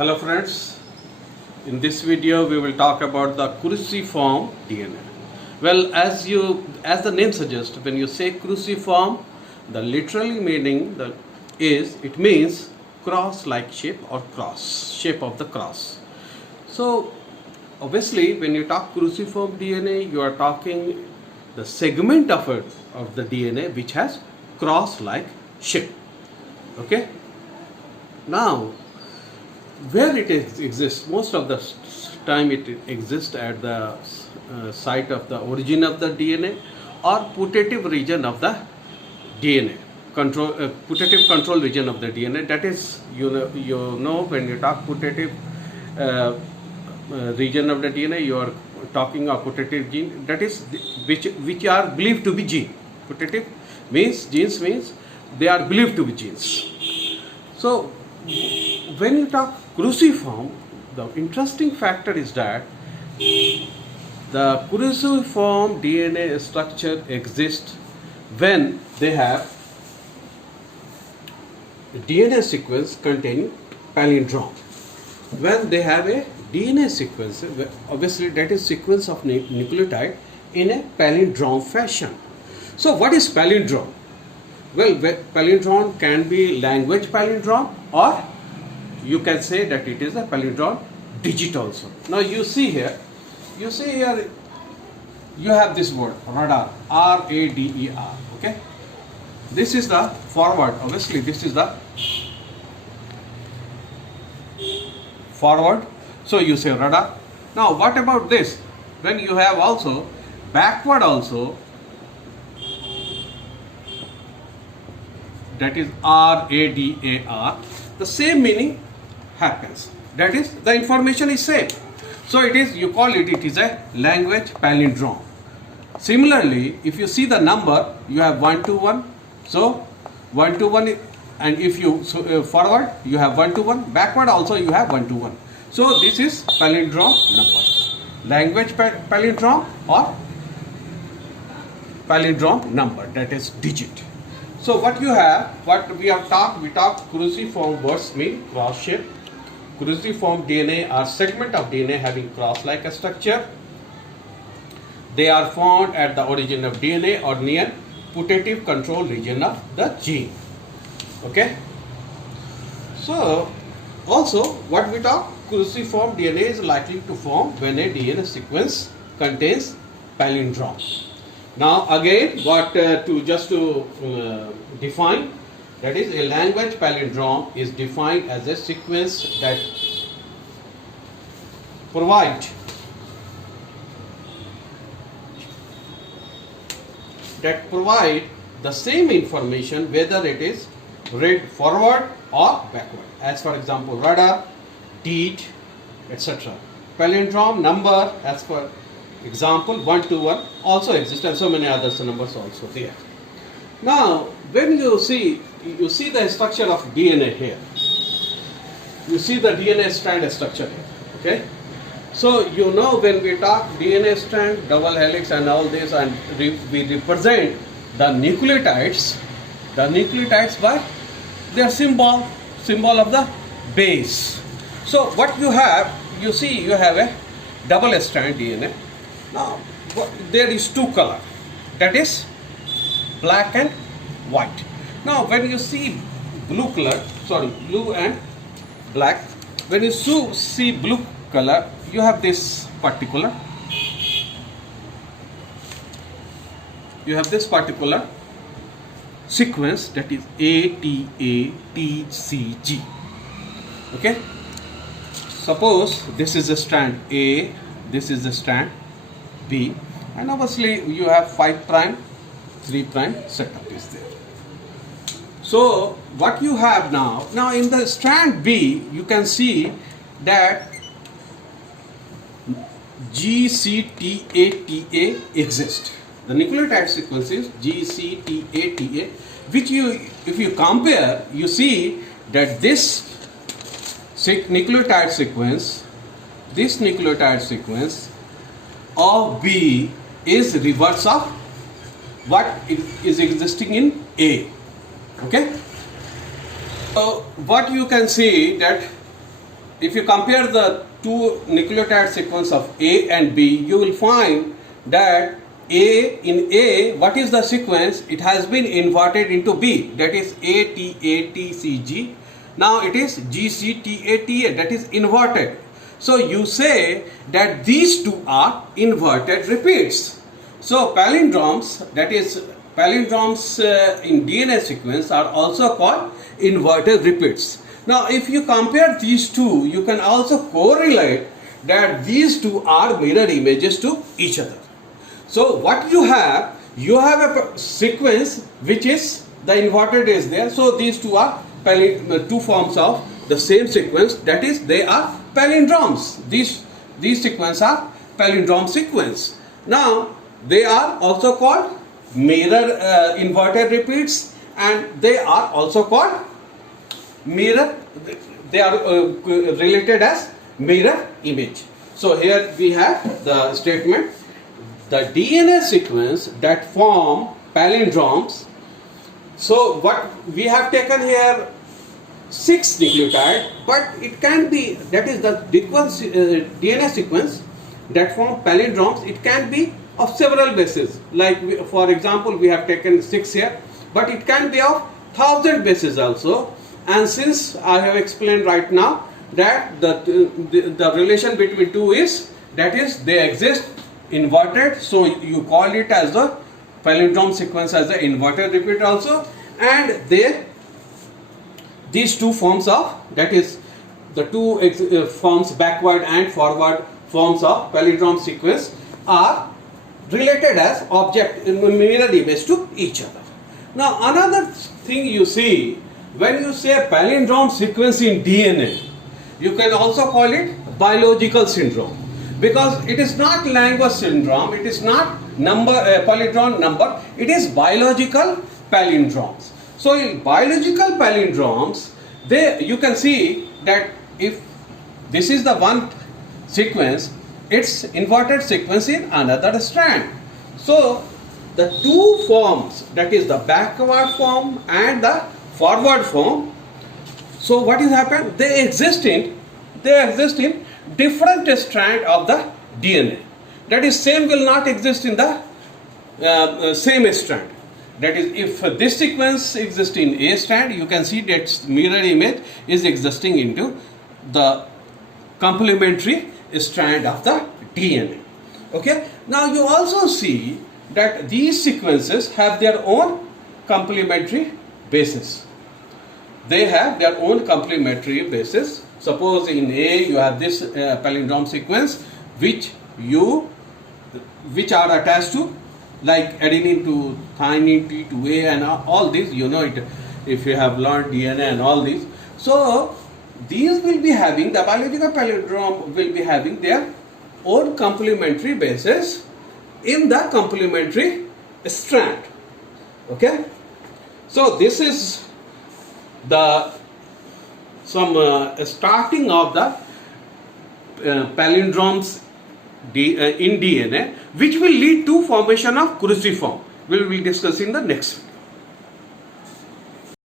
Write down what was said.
Hello friends, in this video we will talk about the cruciform DNA. Well, as the name suggests, when you say cruciform, the literally meaning it means cross-like shape or shape of the cross. So obviously when you talk cruciform DNA, you are talking the segment of the DNA which has cross-like shape. Okay. Now, where it exists, most of the time it exists at the site of the origin of the DNA or putative region of the DNA, putative control region of the DNA. That is, you know when you talk putative region of the DNA, you are talking of putative gene, that is which are believed to be gene. Putative genes means they are believed to be genes. So when you talk cruciform, the interesting factor is that the cruciform DNA structure exists when they have a DNA sequence containing palindrome. When they have a DNA sequence, obviously that is sequence of nucleotide in a palindrome fashion. So what is palindrome? Well, palindrome can be language palindrome, or you can say that it is a palindrome digit also. Now you see here, you have this word radar, R-A-D-E-R, okay? This is the forward, obviously this is the forward, so you say radar. Now what about this? When you have also backward also, that is R-A-D-A-R, the same meaning happens. That is, the information is same. So it is, you call it is a language palindrome. Similarly, if you see the number, you have 1 to 1. So 1 to 1, and if you forward, you have 1 to 1. Backward also you have 1 to 1. So this is palindrome number. Language palindrome or palindrome number, that is digit. So what you have, what we have talked, we talked cruciform words mean cross shape. Cruciform DNA are segment of DNA having cross-like structure. They are found at the origin of DNA or near putative control region of the gene. Okay. So also what we talk, cruciform DNA is likely to form when a DNA sequence contains palindrome. Now again, what to define, that is a language palindrome is defined as a sequence that provide the same information whether it is read forward or backward. As for example, radar, deed, etc. Palindrome number, as for example 1 to 1 also exists, and so many other numbers also there. Now when you see the structure of DNA here, you see the DNA strand structure here, okay? So you know when we talk DNA strand, double helix and all this, and we represent the nucleotides by their symbol of the base. So what you have, you see you have a double strand DNA. Now there is two color, that is black and white. Now when you see blue and black, when you see blue color, you have this particular sequence, that is ATATCG. Okay, suppose this is the strand A, this is the strand B, and obviously you have 5 prime, 3 prime setup is there. So what you have now in the strand B, you can see that GCTATA exists. The nucleotide sequence is GCTATA, which if you compare, you see that this nucleotide sequence of B is reverse of what is existing in A. Okay. So what you can see that if you compare the two nucleotide sequence of A and B, you will find that in A, what is the sequence? It has been inverted into B, that is ATATCG. Now it is GCTATA, that is inverted. So you say that these two are inverted repeats. So palindromes, that is palindromes in DNA sequence, are also called inverted repeats. Now if you compare these two, you can also correlate that these two are mirror images to each other. So what you have a sequence which is the inverted is there. So these two are two forms of the same sequence, that is they are palindromes. These sequences are palindrome sequence. Now they are also called mirror inverted repeats, and they are also called mirror, they are related as mirror image. So here we have the statement, the DNA sequence that form palindromes. So what we have taken here 6 nucleotide, but it can be, that is the DNA sequence that form palindromes, it can be of several bases. Like for example, we have taken 6 here, but it can be of 1000 bases also. And since I have explained right now that the relation between two is, that is they exist inverted, so you call it as the palindrome sequence as the inverted repeat also, and these two forms of, that is the two forms, backward and forward forms of palindrome sequence, are related as object mirror image to each other. Now another thing you see, when you say palindrome sequence in DNA, you can also call it biological syndrome, because it is not language syndrome, it is not palindrome number, it is biological palindromes. So in biological palindromes, you can see that if this is the one sequence, it's inverted sequence in another strand. So the two forms, that is the backward form and the forward form, so what has happened? They exist in different strand of the DNA. That is, same will not exist in the same strand. That is, if this sequence exists in A strand, you can see that mirror image is existing into the complementary strand of the DNA. Okay. Now you also see that these sequences have their own complementary bases. They have their own complementary basis. Suppose in A you have this palindrome sequence which are attached to, like adenine to thymine T to A and all these, you know it if you have learned DNA and all these. So these will be having, the biological palindrome will be having their own complementary bases in the complementary strand. Okay. So this is the starting of the palindromes in DNA, which will lead to formation of cruciform. We will be discussing the next